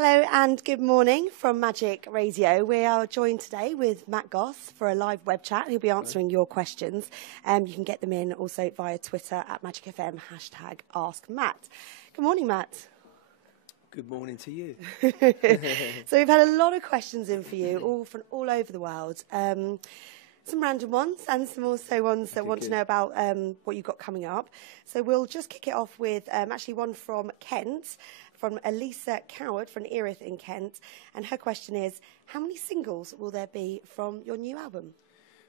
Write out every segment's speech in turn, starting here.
Hello and good morning from Magic Radio. We are joined today with Matt Goss for a live web chat. He'll be answering your questions. You can get them in also via Twitter at MagicFM, #AskMatt. Good morning, Matt. Good morning to you. So we've had a lot of questions in for you, all from all over the world. Some random ones and some also ones that want to know about what you've got coming up. So we'll just kick it off with actually one from Kent, from Elisa Coward from Erith in Kent. And her question is, how many singles will there be from your new album?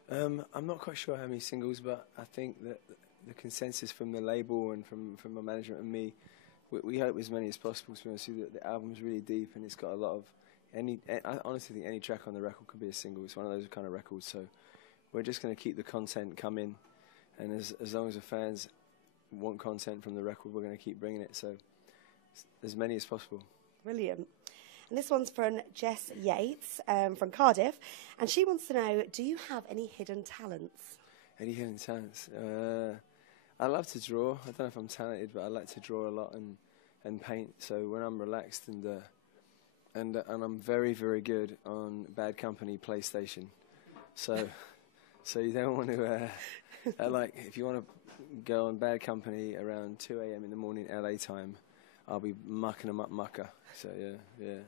I'm not quite sure how many singles, but I think that the consensus from the label and from my management and me, we hope as many as possible. To be honest with you, the album's really deep and it's got a lot of I honestly think any track on the record could be a single. It's one of those kind of records. So we're just going to keep the content coming, and as long as the fans want content from the record, we're going to keep bringing it. So as many as possible. Brilliant. And this one's from Jess Yates from Cardiff, and she wants to know: do you have any hidden talents? Any hidden talents? I love to draw. I don't know if I'm talented, but I like to draw a lot and paint. So when I'm relaxed and I'm very, very good on Bad Company PlayStation. So you don't want to like, if you want to go on Bad Company around 2 a.m. in the morning LA time, I'll be mucking them up mucker. So yeah.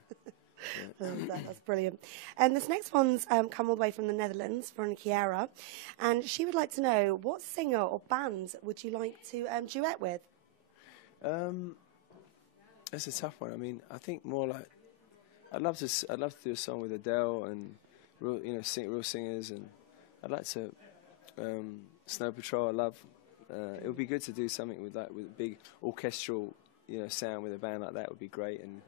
That's brilliant. And this next one's come all the way from the Netherlands, from Chiara, and she would like to know, what singer or band would you like to duet with? That's a tough one. I mean, I think more like I'd love to do a song with Adele and real singers, and I'd like to Snow Patrol. I love. It would be good to do something with big orchestral sound with a band like that. Would be great, and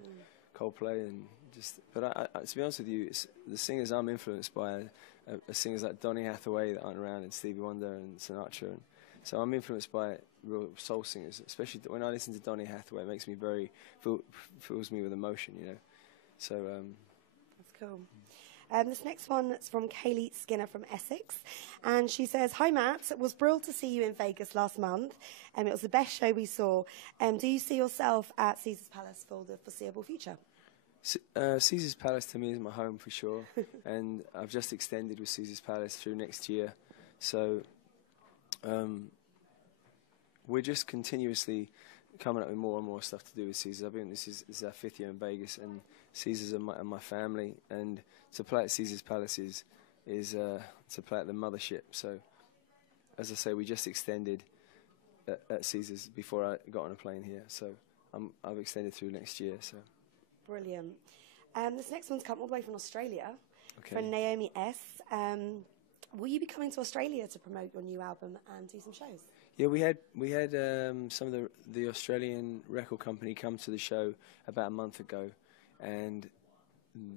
Coldplay and just. But to be honest with you, the singers I'm influenced by are singers like Donny Hathaway that aren't around, and Stevie Wonder and Sinatra. And so I'm influenced by real soul singers, especially when I listen to Donny Hathaway. It makes me fills me with emotion, So that's cool. This next one is from Kaylee Skinner from Essex, and she says, "Hi Matt, it was thrilled to see you in Vegas last month, and it was the best show we saw. Do you see yourself at Caesar's Palace for the foreseeable future?" Caesar's Palace to me is my home for sure, and I've just extended with Caesar's Palace through next year. So we're just continuously coming up with more and more stuff to do with Caesars. I think this is our 5th year in Vegas, and Caesars are my family, and to play at Caesars Palace is to play at the mothership. So, as I say, we just extended at Caesars before I got on a plane here. So I've extended through next year. So brilliant. This next one's come all the way from Australia, okay. From Naomi S. Will you be coming to Australia to promote your new album and do some shows? Yeah, we had some of the Australian record company come to the show about a month ago, and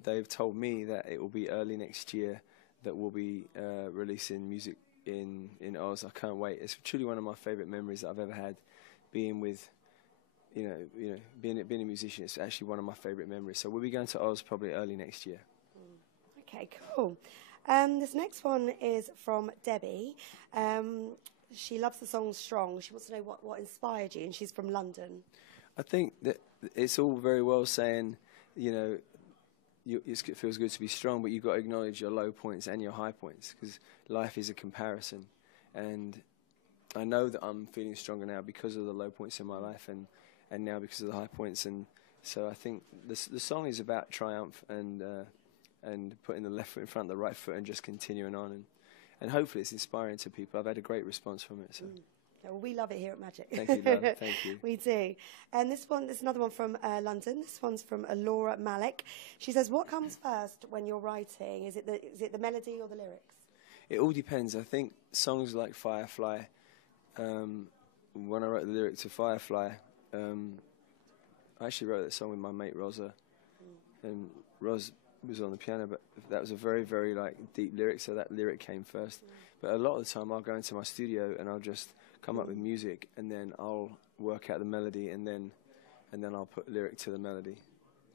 they've told me that it will be early next year that we'll be releasing music in Oz. I can't wait. It's truly one of my favourite memories that I've ever had, being with, being a musician. It's actually one of my favourite memories. So we'll be going to Oz probably early next year. Okay, cool. This next one is from Debbie. She loves the song Strong. She wants to know what inspired you, and she's from London. I think that it's all very well saying, it feels good to be strong, but you've got to acknowledge your low points and your high points, because life is a comparison. And I know that I'm feeling stronger now because of the low points in my life, and now because of the high points. And so I think the song is about triumph and putting the left foot in front of the right foot and just continuing on. And hopefully it's inspiring to people. I've had a great response from it. So. Yeah, well, we love it here at Magic. Thank you, love. Thank you. We do. And this is another one from London. This one's from Laura Malik. She says, "What comes first when you're writing? Is it the melody or the lyrics?" It all depends. I think songs like Firefly, when I wrote the lyric to Firefly, I actually wrote that song with my mate Rosa, and Ros was on the piano, but that was a very, very deep lyric, so that lyric came first. But a lot of the time I'll go into my studio and I'll just come up with music, and then I'll work out the melody, and then I'll put lyric to the melody.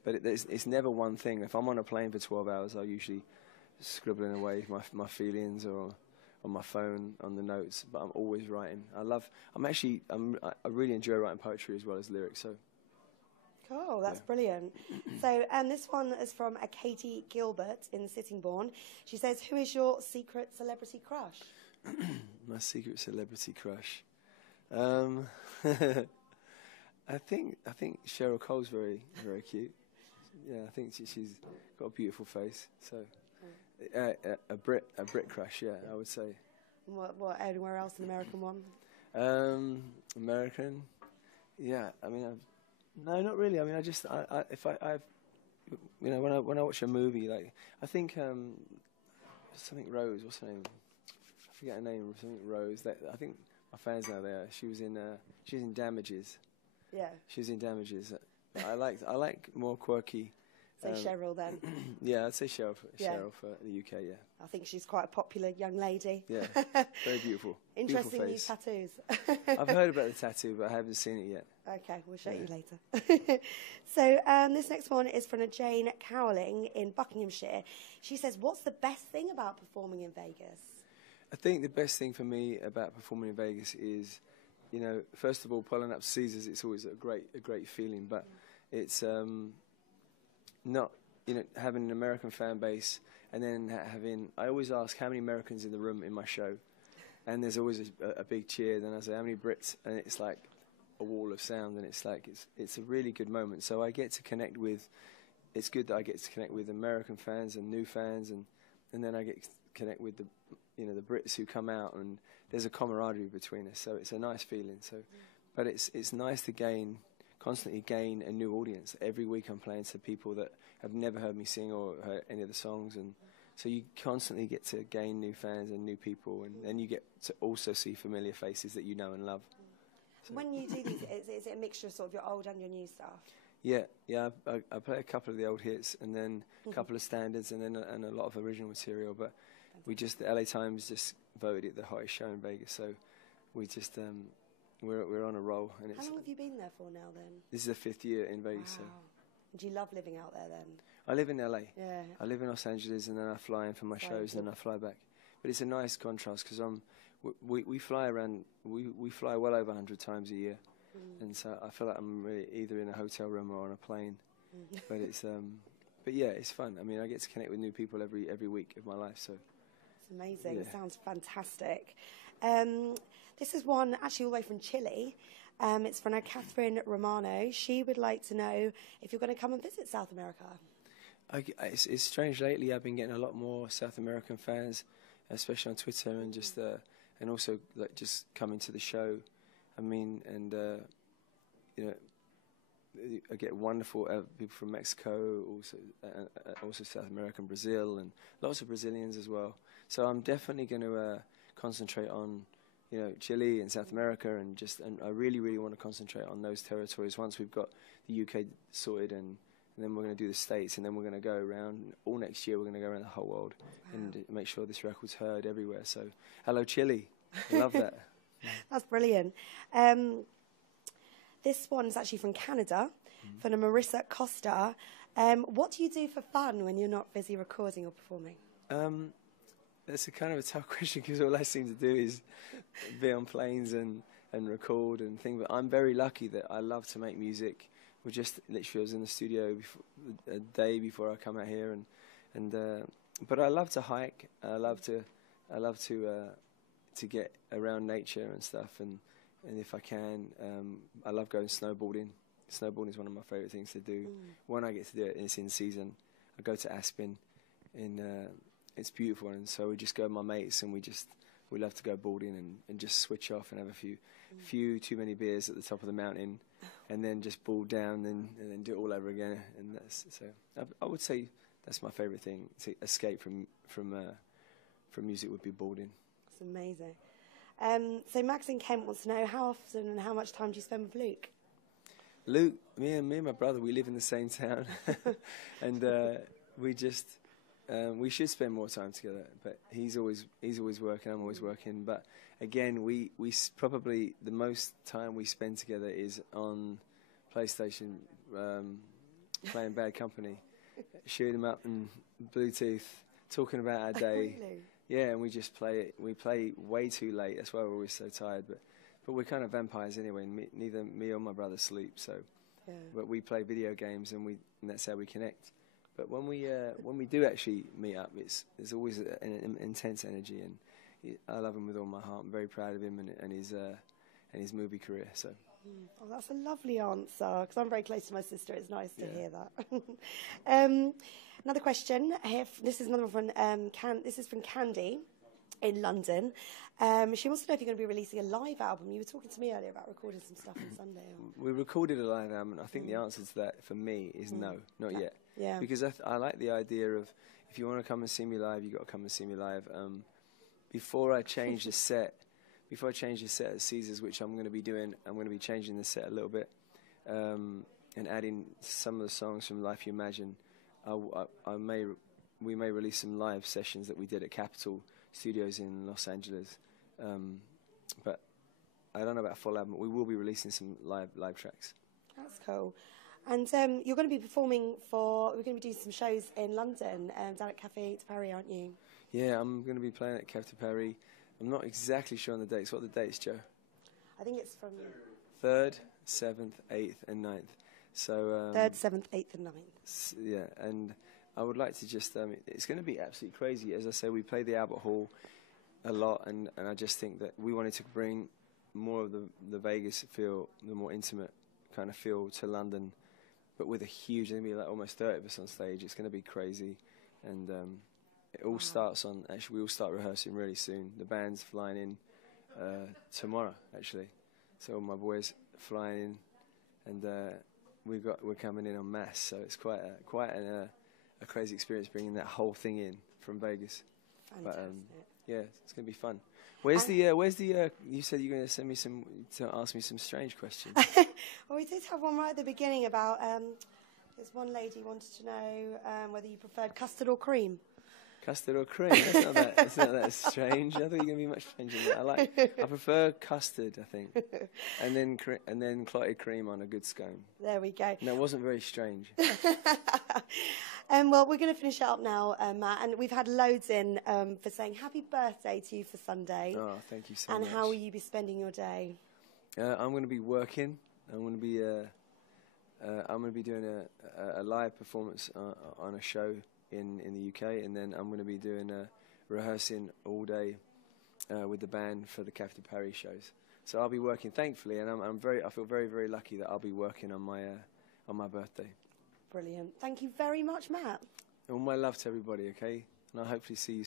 But it's never one thing. If I'm on a plane for 12 hours, I'll usually scribbling away my feelings or on my phone on the notes, but I'm always writing. I really enjoy writing poetry as well as lyrics. So Oh, that's Yeah. brilliant. So, this one is from a Katie Gilbert in Sittingbourne. She says, "Who is your secret celebrity crush?" My secret celebrity crush. I think Cheryl Cole's very cute. Yeah, I think she's got a beautiful face. So a Brit crush. Yeah, I would say. What anywhere else an American one? American. Yeah, I mean, no, not really. I mean, when I watch a movie, like I think something Rose. What's her name? I forget her name. Something Rose. I think my fans know there. She was in Damages. Yeah. She was in Damages. I like more quirky. So Cheryl then. Yeah, I'd say Cheryl for the UK. Yeah. I think she's quite a popular young lady. Yeah, very beautiful. Interesting beautiful new face. tattoos. I've heard about the tattoo, but I haven't seen it yet. Okay, we'll show you later. So this next one is from a Jane Cowling in Buckinghamshire. She says, "What's the best thing about performing in Vegas?" I think the best thing for me about performing in Vegas is, first of all, pulling up Caesars. It's always a great feeling, but it's not, having an American fan base and then I always ask how many Americans in the room in my show, and there's always a big cheer. Then I say how many Brits, and it's like a wall of sound, and it's like it's a really good moment. So I get to connect with. It's good that I get to connect with American fans and new fans, and then I get to connect with the Brits who come out, and there's a camaraderie between us. So it's a nice feeling. So, but it's nice to constantly gain a new audience. Every week I'm playing to people that have never heard me sing or heard any of the songs, and so you constantly get to gain new fans and new people, and then you get to also see familiar faces that you know and love. So. When you do these, is it a mixture of sort of your old and your new stuff? Yeah. I play a couple of the old hits, and then a couple of standards, and then and a lot of original material. But the LA Times just voted it the hottest show in Vegas, so we just we're on a roll. And how long have you been there for now then? This is the 5th year in Vegas. Wow. So. Do you love living out there then? I live in LA. Yeah. I live in Los Angeles, and then I fly in for my shows, and then I fly back. But it's a nice contrast because we fly around. We fly well over 100 times a year, and so I feel like I'm really either in a hotel room or on a plane. But it's but yeah, it's fun. I mean, I get to connect with new people every week of my life. So it's amazing. Yeah. It sounds fantastic. This is one actually all the way from Chile. It's from a Catherine Romano. She would like to know if you're going to come and visit South America. It's strange lately. I've been getting a lot more South American fans, especially on Twitter, and just and also like just coming to the show. I mean, and I get wonderful people from Mexico, also South America and Brazil, and lots of Brazilians as well. So I'm definitely going to concentrate on Chile and South America, and I really want to concentrate on those territories once we've got the UK sorted, and then we're going to do the States, and then we're going to go around all next year. We're going to go around the whole world and make sure this record's heard everywhere. So, hello Chile, I love that. That's brilliant. This one's actually from Canada, from Marissa Costa. What do you do for fun when you're not busy recording or performing? That's a kind of a tough question because all I seem to do is be on planes and record and things. But I'm very lucky that I love to make music. I was in the studio a day before I come out here, but I love to hike. I love to get around nature and stuff, and if I can, I love going snowboarding. Snowboarding is one of my favourite things to do. When I get to do it, and it's in season. I go to Aspen, it's beautiful, and so we just go with my mates, and we love to go boarding and just switch off and have a few too many beers at the top of the mountain, and then just board down and then do it all over again. And I would say that's my favourite thing to escape from music would be boarding. It's amazing. So Max in Kent wants to know how often and how much time do you spend with Luke? Luke, me and my brother, we live in the same town, and we should spend more time together. But he's always working. I'm always working. But again, we probably the most time we spend together is on PlayStation, playing Bad Company, shooting them up and Bluetooth, talking about our day. Really? Yeah, and we just play it. We play way too late. That's why we're always so tired. But we're kind of vampires anyway. Neither me or my brother sleep. So Yeah. But we play video games, and that's how we connect. But when we do actually meet up, there's always an intense energy, and I love him with all my heart. I'm very proud of him and his movie career. So. Oh, that's a lovely answer, because I'm very close to my sister. It's nice to hear that. Another question. This is another one from this is from Candy in London. She wants to know if you're going to be releasing a live album. You were talking to me earlier about recording some stuff on Sunday. We recorded a live album. I think the answer to that for me is no, not yet. Yeah. Because I like the idea of, if you want to come and see me live, you got to come and see me live. Before I change the set at Caesars, which I'm going to be doing, I'm going to be changing the set a little bit and adding some of the songs from Life You Imagine. We may release some live sessions that we did at Capitol Studios in Los Angeles, but I don't know about a full album. We will be releasing some live tracks. That's cool. And you're going to be performing we're going to be doing some shows in London, down at Café de Paris, aren't you? Yeah, I'm going to be playing at Café de Paris. I'm not exactly sure on the dates. What are the dates, Joe? I think it's from 3rd, 7th, 8th and 9th. So 3rd, 7th, 8th and 9th. Yeah, and I would like to just, it's going to be absolutely crazy. As I say, we play the Albert Hall a lot, and I just think that we wanted to bring more of the Vegas feel, the more intimate kind of feel to London, but with a huge, there's going to be like almost 30 of us on stage. It's going to be crazy, and it all starts on, actually we all start rehearsing really soon. The band's flying in tomorrow, actually. So all my boys flying in, and we're coming in en masse, so it's quite a crazy experience bringing that whole thing in from Vegas. Fantastic. But yeah, it's going to be fun. Where's the you said you're going to send me to ask me some strange questions. Well, we did have one right at the beginning about there's one lady wanted to know whether you preferred custard or cream. Custard or cream? That's not that strange. I thought you were going to be much stranger than that. I prefer custard, I think, and then clotted cream on a good scone. There we go. No, it wasn't very strange. Well, we're going to finish it up now, Matt, and we've had loads in for saying happy birthday to you for Sunday. Oh, thank you so much. And how will you be spending your day? I'm going to be working. I'm going to be doing a live performance on a show in the UK, and then I'm going to be doing rehearsing all day with the band for the Café de Paris shows. So I'll be working, thankfully, and I feel very, very lucky that I'll be working on my birthday. Brilliant. Thank you very much, Matt. All my love to everybody, okay? And I'll hopefully see you